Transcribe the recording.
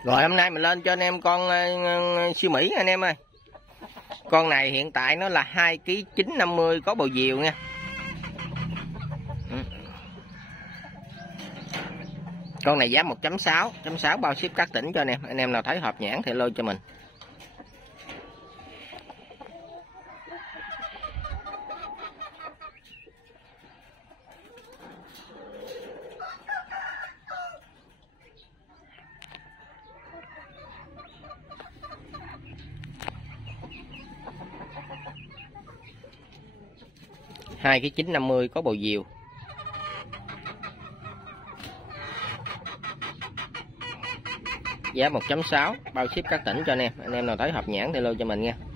Rồi hôm nay mình lên cho anh em con siêu Mỹ anh em ơi. Con này hiện tại nó là 2 kg 950 có bầu diều nha. Con này giá 1.6 bao ship các tỉnh cho anh em. Anh em nào thấy hợp nhãn thì lô cho mình. Hai cái 950 có bầu diều. Giá 1.6 bao ship các tỉnh cho anh em. Anh em nào thấy hợp nhãn thì lô cho mình nha.